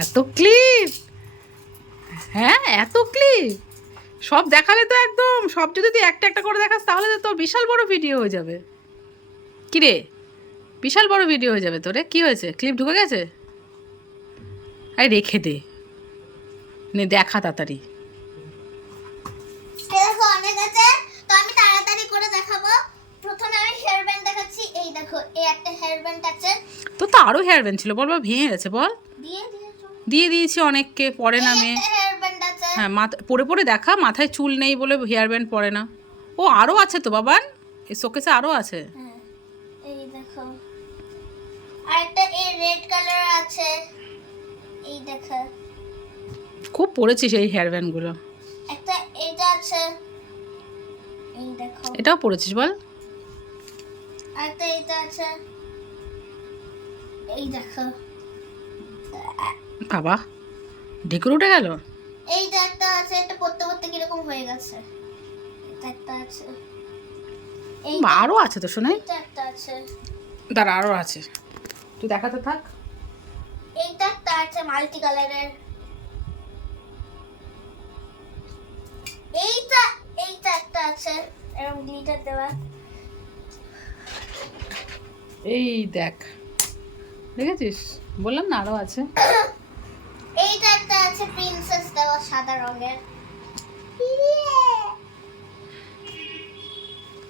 এত ক্লিপ হ্যাঁ এত ক্লিপ সব দেখালে তো একদম সব যদি তুই একটা একটা করে দেখাস তাহলে তো বিশাল বড় ভিডিও হয়ে যাবে। কি রে? বিশাল বড় ভিডিও হয়ে যাবে তোরে? কি হয়েছে? ক্লিপ ঢুকে গেছে? আরে রেখে দে। নে দেখা তাড়াতাড়ি। তো করে তো আরও হেয়ার ব্যান্ড ছিল। বল বা ভেঙে গেছে বল। দিয়ে। দিয়ে দিয়েছি অনেককে পরে না মেয়ে। হ্যাঁ মাথা পরে পরে দেখা মাথায় চুল নেই বলে হেয়ার ব্যান্ড পরে না। ও আরও আছে তো বাবান? এই শোকেসে আরও আছে। হ্যাঁ এই দেখো। আর এই রেড কালার আছে। এই দেখো। খুব পরেছিস এই হেয়ার ব্যান্ডগুলো একটা এটা আছে। এই দেখো। এটাও পরেছিস বল। আর এটা আছে। এই দেখো। বাবা ঢেকুর উঠে গেল? এইটা একটা আছে এটা পড়তে পড়তে কীরকম হয়ে গেছে। এটা একটা আছে। এই আরও আছে তো শোনাই। একটা আছে। দাঁড়া আরও আছে। তুই দেখাতে থাক। এইটা একটা আছে মাল্টি কালারের। এইটা এইটা একটা আছে। এরকম গ্লিটার দেওয়া। এই দেখ। দেখেছিস? বললাম না আরও আছে। এইটা একটা আছে প্রিন্সেস দেওয়া সাদা রঙের।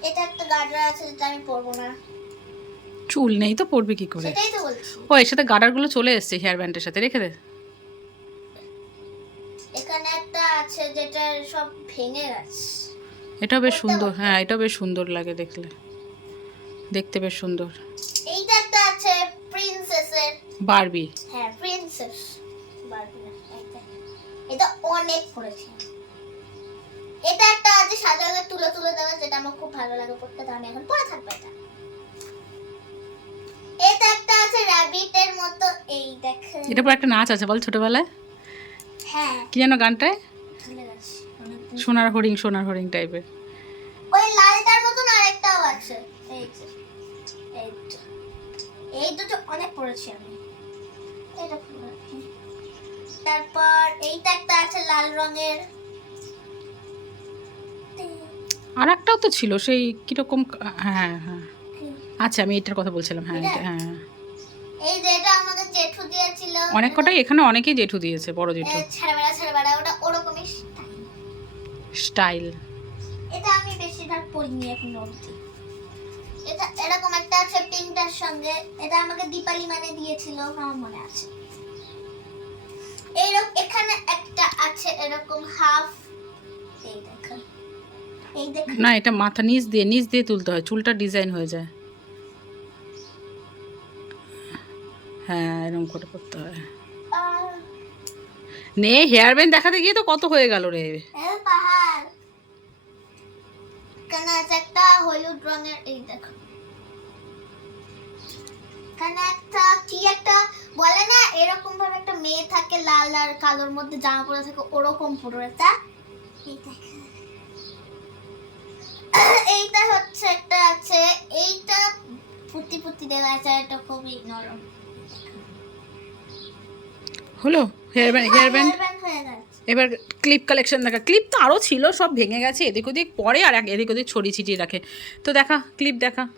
এটা একটা গার্ডার আছে যেটা আমি পরবো না। চুল নেই তো পড়বি কি করে? সেটাই তো বলছি। ও এর সাথে গার্ডারগুলো চলে এসছে হেয়ার ব্যান্ডের সাথে রেখে দে। এখানে একটা আছে যেটা সব ভেঙে গেছে। এটাও বেশ সুন্দর হ্যাঁ এটাও বেশ সুন্দর লাগে দেখলে। দেখতে বেশ সুন্দর এইটা একটা আছে প্রিন্সেসের বারবি। হ্যাঁ প্রিন্সেস বারবি এটা অনেক পড়েছে এটা একটা আছে সাদা তুলে তুলে দেওয়া যেটা আমার খুব ভালো লাগে পড়তে তো আমি এখন পরে থাকব এটা। এটা একটা আছে র্যাবিটের মতো এই দেখেন। এটা পর একটা নাচ আছে বল ছোটবেলায়। হ্যাঁ। কি যেন গানটায়। সোনার হরিং সোনার হরিং টাইপের ওই লালটার মতন আরেকটাও আছে। এই এই যে। এই দুটো অনেক পড়েছি আমি। এটা খুলে তারপর এইটা একটা আছে লাল রঙের। আর একটাও তো ছিল সেই কীরকম হ্যাঁ হ্যাঁ। আচ্ছা আমি এটার কথা বলছিলাম হ্যাঁ হ্যাঁ। এই যে এটা আমাকে জেঠু দিয়েছিল। অনেক কটাই এখানে অনেকেই জেঠু দিয়েছে বড় জেঠু। ছেড়ে বেড়া ছেড়ে ওটা ওরকমই স্টাইল। এটা আমি বেশিরভাগ পরিনি এখন অবধি। এটা এরকম একটা আছে পিঙ্কটার সঙ্গে। এটা আমাকে দীপালি মানে দিয়েছিল আমার মনে আছে। এখানে একটা আছে এরকম হাফ। এই দেখো। এই দেখো। না এটা মাথা নিচ দিয়ে নিচ দিয়ে তুলতে হয় চুলটা ডিজাইন হয়ে যায়। হ্যাঁ এরকম করে করতে হয়। নে হেয়ার ব্যান্ড দেখাতে গিয়ে তো কত হয়ে গেল রে। পাহাড়। আছে একটা হলুদ রঙের এই দেখো। এখানে একটা কি একটা বলে না? এরকম ভাবে একটা মেয়ে থাকে লাল আর কালোর মধ্যে জামা পরে থাকে ওরকম পুরো দেখো। এইটা হচ্ছে একটা আছে এইটা ফুটি ফুটি দেওয়া আছে এটা খুবই নরম। হলো? হেয়ার ব্যান্ড হেয়ার ব্যান্ড হয়ে এবার ক্লিপ কালেকশন দেখা। ক্লিপ তো আরও ছিল সব ভেঙে গেছে এদিক ওদিক পরে আর এক- এদিক ওদিক ছড়িয়ে ছিটিয়ে রাখে। তো দেখা ক্লিপ দেখা।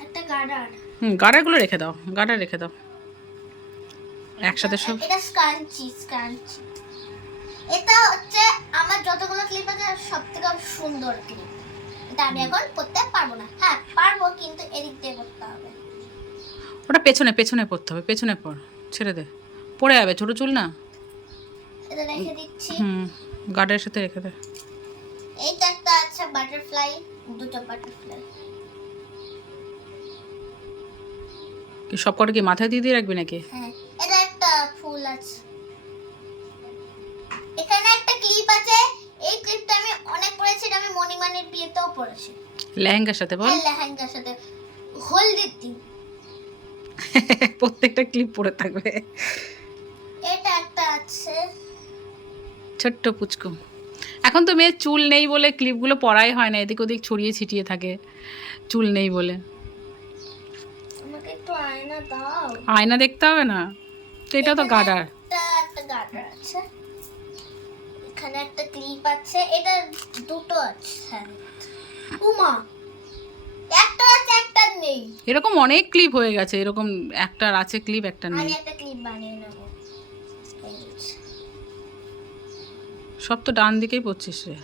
একটা গার্ডার। হুম গার্ডারগুলো রেখে দাও গার্ডার রেখে দাও। একসাথে সব এটা স্কাঞ্চি স্কাঞ্চি এটা হচ্ছে আমার যতগুলো ক্লিপ আছে সব থেকে সুন্দর ক্লিপ এটা আমি এখন পড়তে পারব না। হ্যাঁ পারব কিন্তু এদিক দিয়ে করতে হবে। ওটা পেছনে পেছনে পড়তে হবে পেছনে পড় ছেড়ে দে। পড়ে যাবে ছোটো চুল না। এটা রেখে দিচ্ছি। হুম গার্ডারের সাথে রেখে দে। এইটা একটা আছে বাটারফ্লাই দুটো বাটারফ্লাই কি সব কটা কি মাথায় দিয়ে দিয়ে রাখবি নাকি? হ্যাঁ এটা একটা ফুল আছে। এখানে একটা ক্লিপ আছে। এই ক্লিপটা আমি অনেক পরেছি এটা আমি মণিমানের বিয়েতেও পরেছি লেহেঙ্গার সাথে বল। হ্যাঁ লেহেঙ্গার সাথে। হলদির দিন। প্রত্যেকটা ক্লিপ পরে থাকবে। এটা একটা আছে। ছোট্ট পুচকু। এখন তো মেয়ের চুল নেই বলে ক্লিপগুলো পরাই হয় না এদিক ওদিক ছড়িয়ে ছিটিয়ে থাকে। চুল নেই বলে। দাও। আয়না দেখতে হবে না? তো এটা তো গার্ডার একটা একটা গার্ডার আছে। এখানে একটা ক্লিপ আছে। এটা দুটো আছে। হ্যাঁ। উমা একটা আছে একটা নেই। এরকম অনেক ক্লিপ হয়ে গেছে। এরকম একটার আছে ক্লিপ একটা আমি নেই। একটা ক্লিপ বানিয়ে নেব। সব তো ডান দিকেই পড়ছিস রে।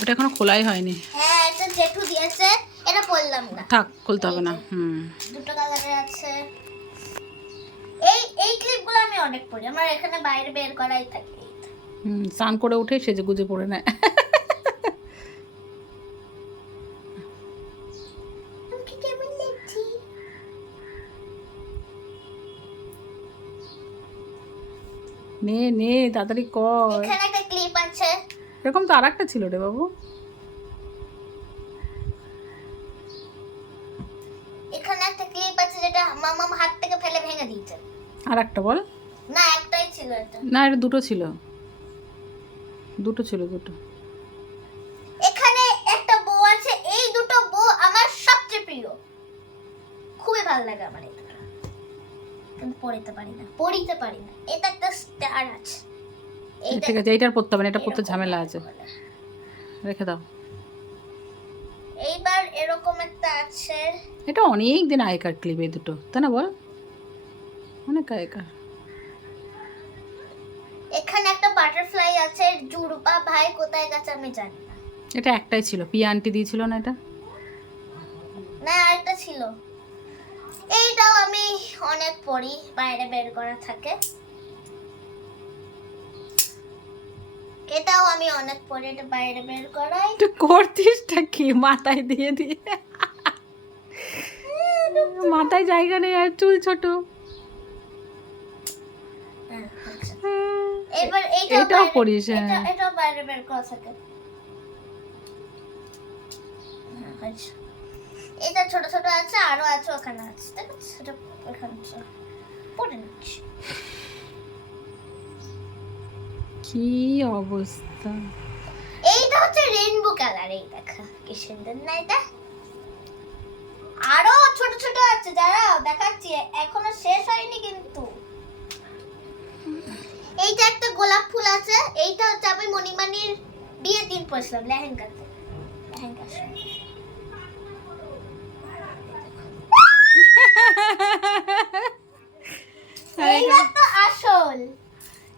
ওটা এখনও খোলাই হয়নি। হ্যাঁ এটা জেঠু দিয়েছে। এটা পড়লাম না। থাক খুলতে হবে না। হুম। দুটো কালারের আছে। এই এই ক্লিপগুলো আমি অনেক পড়ি আমার এখানে বাইরে বের করাই থাকে। হুম স্নান করে উঠে সেজে গুজে পড়ে নেয়। নে নে তাড়াতাড়ি কর। এখানে একটা ক্লিপ আছে। এরকম তো আর একটা ছিল রে বাবু। একটা ক্লিপ আছে যেটা মামা হাত থেকে ফেলে ভেঙে দিয়েছে। আর একটা বল। না একটাই ছিল এটা। না এটা দুটো ছিল। দুটো ছিল দুটো। এখানে একটা বউ আছে এই দুটো বউ আমার সবচেয়ে প্রিয়। খুবই ভালো লাগে আমার এই দুটো কিন্তু পড়িতে পারি না পড়িতে পারি না। এটা একটা স্টার আছে। ঠিক আছে এইটার পড়তে হবে না এটা পড়তে ঝামেলা আছে। রেখে দাও। এইবার এরকম একটা আছে। এটা অনেক দিন আগেকার ক্লিপ এই দুটো তাই না বল? অনেক আগেকার। এখানে একটা বাটারফ্লাই আছে জুরপা ভাই কোথায় গেছে আমি জানি না। এটা একটাই ছিল পিয়া আন্টি দিয়েছিল না এটা? না আরেকটা ছিল। এইটাও আমি অনেক পড়ি বাইরে বের করা থাকে। এটাও আমি অনেক এটা বাইরে বের করাই তুই করতিসটা কি মাথায় দিয়ে দিয়ে মাথায় জায়গা নেই আর চুল ছোট আচ্ছা। এবার এটাও পড়িস, হ্যাঁ। এটা এটাও বাইরে বের করা থাকে হ্যাঁ, আচ্ছা। এটা ছোট ছোট আছে আরও আছে ওখানে আছে ঠিক আছে ওখানে। পড়ে নিচ্ছি কি অবস্থা? এইটা হচ্ছে রেইনবো কালার এই দেখা কি সুন্দর না এটা আরও ছোট ছোট আছে যারা দেখাচ্ছি এখনও শেষ হয়নি কিন্তু। এইটা একটা গোলাপ ফুল আছে এইটা হচ্ছে আমি মণিমানির বিয়ের দিন পড়ছিলাম লেহেঙ্গাতে লেহেঙ্গা এইবার তো আসল।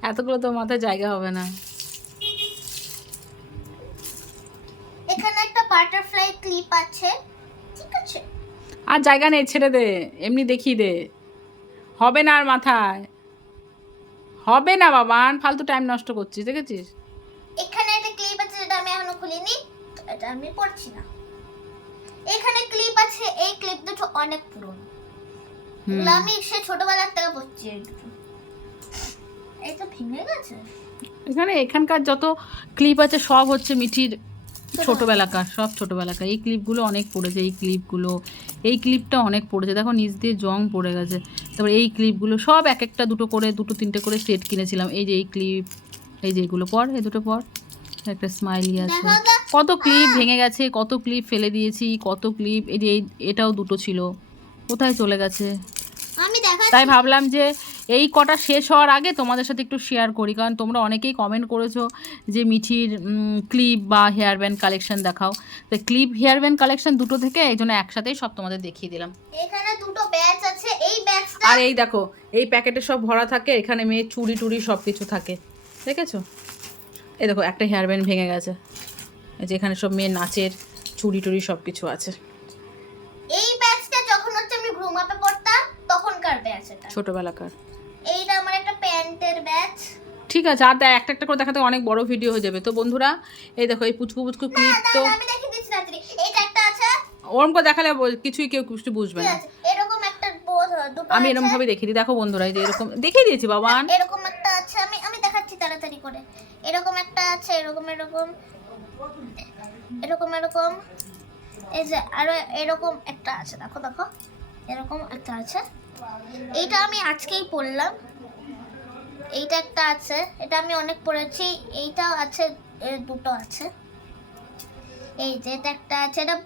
এতগুলো তো মাথায় জায়গা হবে না। এখানে একটা বাটারফ্লাই ক্লিপ আছে। ঠিক আছে। আর জায়গা নেই ছেড়ে দে এমনি দেখিয়ে দে। হবে না আর মাথায়। হবে না বাবান ফালতু টাইম নষ্ট করছিস দেখেছিস? এখানে একটা ক্লিপ আছে যেটা আমি এখনও খুলিনি এটা আমি পড়ছি না। এখানে ক্লিপ আছে এই ক্লিপ দুটো অনেক পুরনো। আমি সে ছোটবেলার থেকে পড়ছি এই দুটো। ভেঙে গেছে? এখানে এখানকার যত ক্লিপ আছে সব হচ্ছে মিঠির ছোটবেলাকার সব ছোটবেলাকার। এই ক্লিপগুলো অনেক পড়েছে এই ক্লিপগুলো এই ক্লিপটা অনেক পড়েছে। দেখো নিচ দিয়ে জং পড়ে গেছে। তারপর এই ক্লিপগুলো সব এক একটা দুটো করে দুটো তিনটে করে সেট কিনেছিলাম। এই যে এই ক্লিপ এই যে এগুলো পর এই দুটো পর একটা স্মাইলি আছে। কত ক্লিপ ভেঙে গেছে কত ক্লিপ ফেলে দিয়েছি কত ক্লিপ এই যে এই- এটাও দুটো ছিল। কোথায় চলে গেছে? তাই ভাবলাম যে এই কটা শেষ হওয়ার আগে তোমাদের সাথে একটু শেয়ার করি কারণ তোমরা অনেকেই কমেন্ট করেছ যে মিঠির ক্লিপ বা হেয়ার ব্যান্ড কালেকশন দেখাও। তো ক্লিপ হেয়ার ব্যান্ড কালেকশন দুটো থেকে এই জন্য একসাথেই সব তোমাদের দেখিয়ে দিলাম। এখানে দুটো ব্যাচ আছে এই ব্যাচটা আর এই দেখো এই প্যাকেটে সব ভরা থাকে এখানে মেয়ে চুড়ি টুড়ি সব কিছু থাকে। দেখেছ? এই দেখো একটা হেয়ার ব্যান্ড ভেঙে গেছে। এই যে এখানে সব মেয়ে নাচের চুড়ি টুড়ি সব কিছু আছে। এই ব্যাচটা যখন হচ্ছে আমি আপে পড়তাম তখনকার ব্যাচ এটা। ছোটোবেলাকার এইটা আমার একটা প্যান্টের ব্যাচ ঠিক আছে আর দেখ একটা একটা করে দেখাতে অনেক বড় ভিডিও হয়ে যাবে। তো বন্ধুরা এই দেখো এই পুচকু পুচকু ক্লিপ তো আমি দেখে দিচ্ছি তাড়াতাড়ি এইটা একটা আছে। ওরম করে দেখালে কিছুই কেউ কিছু বুঝবে না। আমি। এরকম ভাবে দেখিয়ে দিই। দেখো বন্ধুরা এই যে এরকম দেখিয়ে দিয়েছি বাবা এরকম একটা আছে আমি আমি দেখাচ্ছি তাড়াতাড়ি করে। এরকম একটা আছে এরকম এরকম। এরকম এরকম। এই যে আরও এরকম একটা আছে দেখো দেখো। এরকম একটা আছে। এইটা আমি আজকেই পড়লাম। এইটা একটা আছে এটা আমি অনেক পড়েছি এইটাও আছে দুটো আছে। এই যে এটা একটা আছে এটা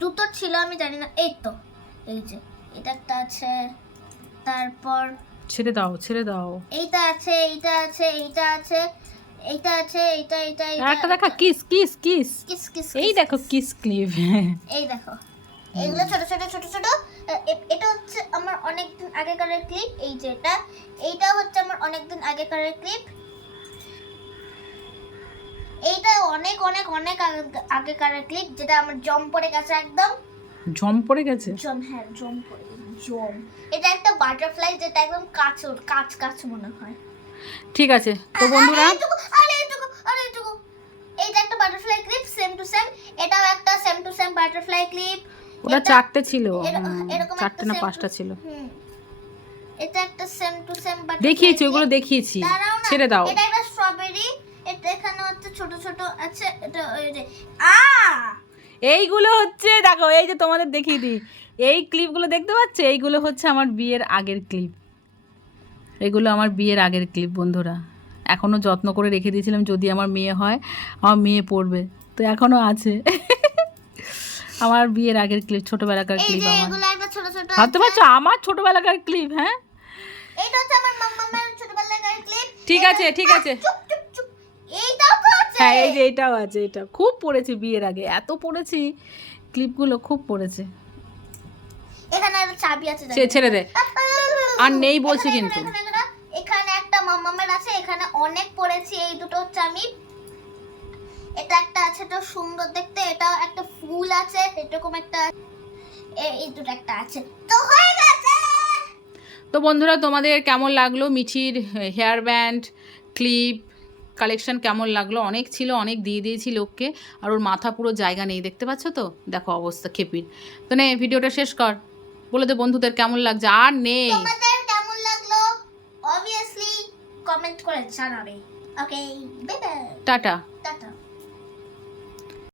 দুটো ছিল আমি জানি না এই তো এই যে এটা একটা আছে তারপর ছেড়ে দাও ছেড়ে দাও। এইটা আছে এইটা আছে এইটা আছে এইটা আছে এইটা এইটা একটা দেখা kiss kiss kiss. Kiss kiss এই দেখো কিস। ক্লিপ। এই দেখো এগুলো ছোট ছোট ছোট ছোট আমার অনেক দিন আগেকার ক্লিপ এই যে এটা এইটা হচ্ছে আমার অনেক দিন আগেকার ক্লিপ এইটা অনেক অনেক অনেক আগে- আগেকার ক্লিপ যেটা আমার জম পড়ে গেছে একদম। জম পড়ে গেছে? জম হ্যাঁ জম পড়ে গেছে, জম। এটা একটা বাটারফ্লাই যেটা একদম কাঁচ কাঁচ কাঁচ মনে হয়। ঠিক আছে তো বন্ধুরা আরে এইটুকু, আরে এইটুকু। এইটা একটা butterfly clip same to same এটাও একটা same to same butterfly clip ওটা চারটে ছিল। চারটে না পাঁচটা ছিল। এটা একটা সেম টু সেম দেখিয়েছি ওগুলো দেখিয়েছি। ছেড়ে দাও। এটা একটা স্ট্রবেরি এটা এখানে হচ্ছে ছোট ছোট আছে এটা আ এইগুলো হচ্ছে দেখো এই যে তোমাদের দেখিয়ে দিই। এই ক্লিপগুলো দেখতে পাচ্ছ? এইগুলো হচ্ছে আমার বিয়ের আগের ক্লিপ এগুলো আমার বিয়ের আগের ক্লিপ বন্ধুরা। এখনও যত্ন করে রেখে দিয়েছিলাম যদি আমার মেয়ে হয় আমার মেয়ে পড়বে। তো এখনও আছে। আমার বিয়ের আগের ক্লিপ ছোটোবেলাকার ক্লিপ আমার। এগুলো একটা ছোট ছোট ভাবতে আছে। পারছ? আমার ছোটোবেলাকার ক্লিপ হ্যাঁ? এইটা হচ্ছে আমার মাম্মামের ছোটবেলাকার ক্লিপ ঠিক আছে ঠিক আছে। হ্যাঁ এই যে এটাও আছে এটা। খুব পড়েছি বিয়ের আগে। এত পড়েছি ক্লিপগুলো খুব পড়েছে। এখানে একটা চাবি আছে ছেড়ে দে। আর নেই বলছি কিন্তু। এখানে, একটা মাম্মামের আছে এখানে অনেক পড়েছি এই দুটো হচ্ছে আমি এটা একটা আছে তো সুন্দর দেখতে এটাও একটা ফুল আছে এরকম একটা এই দুটো একটা আছে। তো হয়ে গেছে! তো বন্ধুরা তোমাদের কেমন লাগল মিঠির হেয়ার ব্যান্ড ক্লিপ কালেকশন কেমন লাগল? অনেক ছিল অনেক দিয়ে দিয়েছি লোককে আর ওর মাথা পুরো জায়গা নেই দেখতে পাচ্ছ তো? দেখো অবস্থা খেপির। তো নে ভিডিওটা শেষ কর। বলে দে বন্ধুদের কেমন লাগছে আর নেই। তোমাদের কেমন লাগল? অবভিয়াসলি কমেন্ট করে জানাবে। Okay bye bye tata. Tata.